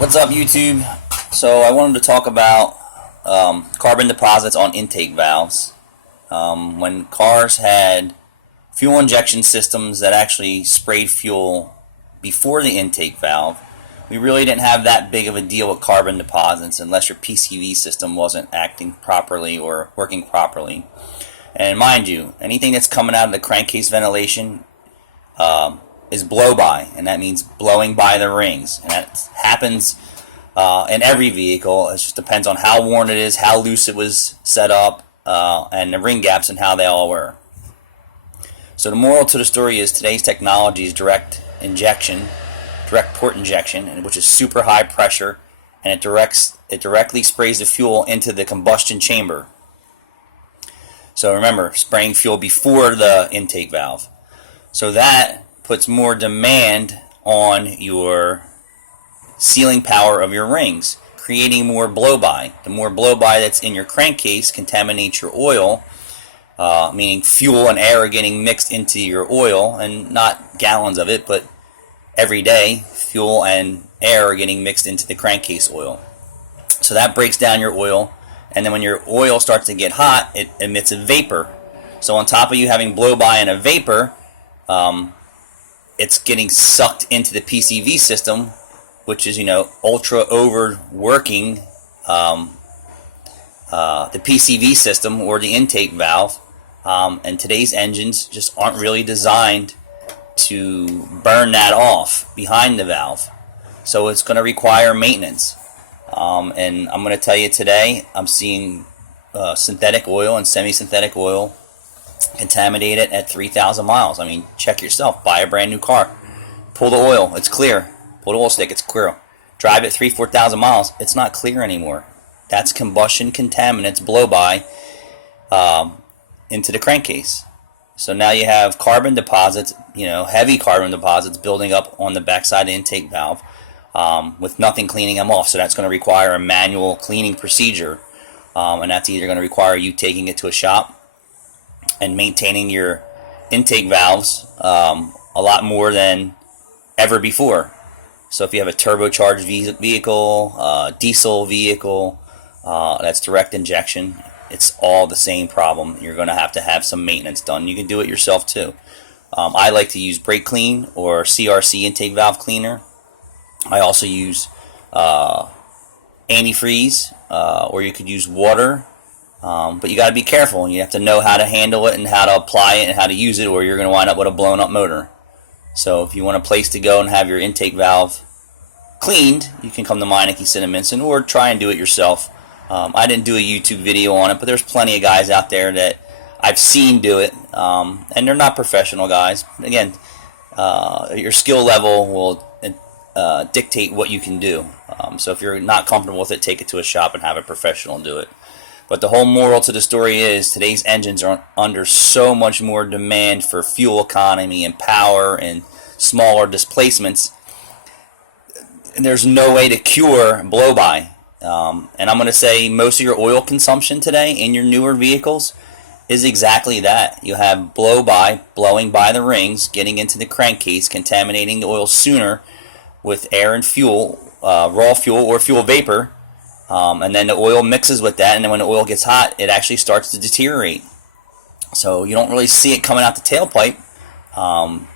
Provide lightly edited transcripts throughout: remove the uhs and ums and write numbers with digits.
What's up, YouTube? So I wanted to talk about carbon deposits on intake valves. When cars had fuel injection systems that actually sprayed fuel before the intake valve, we really didn't have that big of a deal with carbon deposits unless your PCV system wasn't acting properly or working properly. And mind you, anything that's coming out of the crankcase ventilation is blow by, and that means blowing by the rings, and that happens in every vehicle. It just depends on how worn it is, how loose it was set up, and the ring gaps and how they all were. So the moral to the story is today's technology is direct port injection, which is super high pressure, and it directly sprays the fuel into the combustion chamber. So remember, spraying fuel before the intake valve. So that puts more demand on your sealing power of your rings, creating more blow-by. The more blow-by that's in your crankcase contaminates your oil, meaning fuel and air are getting mixed into your oil, and not gallons of it, but every day fuel and air are getting mixed into the crankcase oil. So that breaks down your oil, and then when your oil starts to get hot, it emits a vapor. So on top of you having blow-by and a vapor, it's getting sucked into the PCV system, which is, ultra overworking the PCV system or the intake valve. And today's engines just aren't really designed to burn that off behind the valve. So it's going to require maintenance. And I'm going to tell you today, I'm seeing synthetic oil and semi-synthetic oil contaminated at 3,000 miles. I mean, check yourself. Buy a brand new car. Pull the oil. It's clear. Pull the oil stick. It's clear. Drive it 3,000-4,000 miles. It's not clear anymore. That's combustion contaminants blow-by into the crankcase. So now you have carbon deposits, heavy carbon deposits building up on the backside of the intake valve with nothing cleaning them off. So that's going to require a manual cleaning procedure. And that's either going to require you taking it to a shop and maintaining your intake valves a lot more than ever before. So if you have a turbocharged vehicle, diesel vehicle, that's direct injection, it's all the same problem. You're going to have some maintenance done. You can do it yourself too. I like to use brake clean or CRC intake valve cleaner. I also use antifreeze, or you could use water. But you got to be careful, and you have to know how to handle it and how to apply it and how to use it, or you're going to wind up with a blown up motor. So if you want a place to go and have your intake valve cleaned, you can come to Meineke cinnaminson or try and do it yourself. I didn't do a YouTube video on it, but there's plenty of guys out there that I've seen do it, and they're not professional guys. Again, your skill level will dictate what you can do. So if you're not comfortable with it, take it to a shop and have a professional do it. But the whole moral to the story is today's engines are under so much more demand for fuel economy and power and smaller displacements. And there's no way to cure blow-by. And I'm going to say most of your oil consumption today in your newer vehicles is exactly that. You have blow-by, blowing by the rings, getting into the crankcase, contaminating the oil sooner with air and fuel, raw fuel or fuel vapor. And then the oil mixes with that, and then when the oil gets hot, it actually starts to deteriorate. So you don't really see it coming out the tailpipe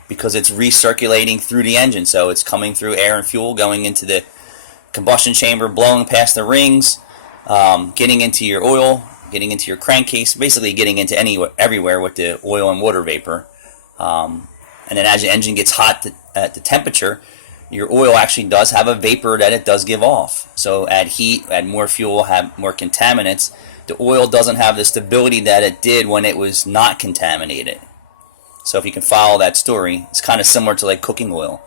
because it's recirculating through the engine. So it's coming through air and fuel, going into the combustion chamber, blowing past the rings, getting into your oil, getting into your crankcase, basically getting into everywhere with the oil and water vapor. And then as the engine gets hot at the temperature, your oil actually does have a vapor that it does give off. So add heat, add more fuel, have more contaminants. The oil doesn't have the stability that it did when it was not contaminated. So if you can follow that story, it's kind of similar to like cooking oil.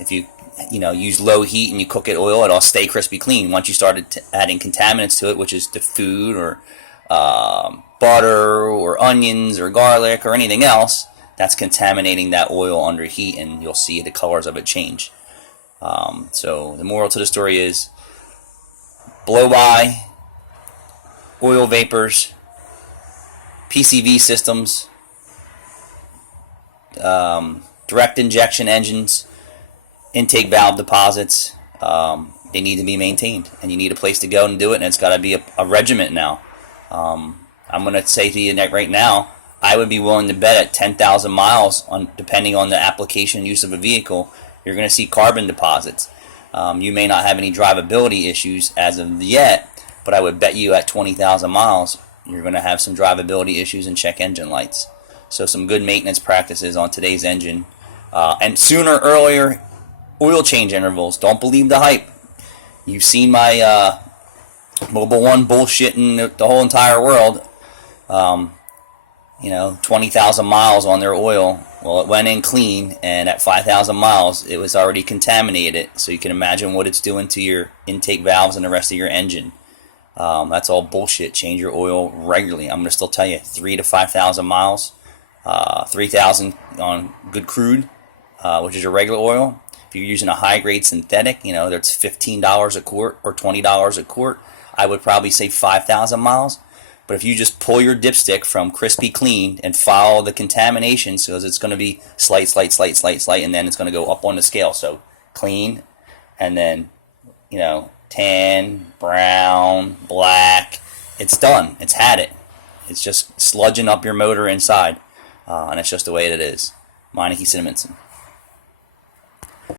If you use low heat and you cook it oil, it'll stay crispy clean. Once you started adding contaminants to it, which is the food or butter or onions or garlic or anything else, that's contaminating that oil under heat, and you'll see the colors of it change. So the moral to the story is blow-by, oil vapors, PCV systems, direct injection engines, intake valve deposits, they need to be maintained, and you need a place to go and do it, and it's got to be a regiment now. I'm going to say to you that right now, I would be willing to bet at 10,000 miles, depending on the application and use of a vehicle, you're going to see carbon deposits. You may not have any drivability issues as of yet, but I would bet you at 20,000 miles, you're going to have some drivability issues and check engine lights. So some good maintenance practices on today's engine. And sooner, earlier, oil change intervals. Don't believe the hype. You've seen my Mobile One bullshitting the whole entire world. 20,000 miles on their oil. Well, it went in clean, and at 5,000 miles, it was already contaminated. So you can imagine what it's doing to your intake valves and the rest of your engine. That's all bullshit. Change your oil regularly. I'm going to still tell you, 3,000 to 5,000 miles, 3,000 on good crude, which is your regular oil. If you're using a high-grade synthetic, that's $15 a quart or $20 a quart. I would probably say 5,000 miles. But if you just pull your dipstick from crispy clean and follow the contamination, so it's going to be slight, and then it's going to go up on the scale. So clean, and then, tan, brown, black. It's done. It's had it. It's just sludging up your motor inside. And it's just the way it is. Meineke, cinnaminson.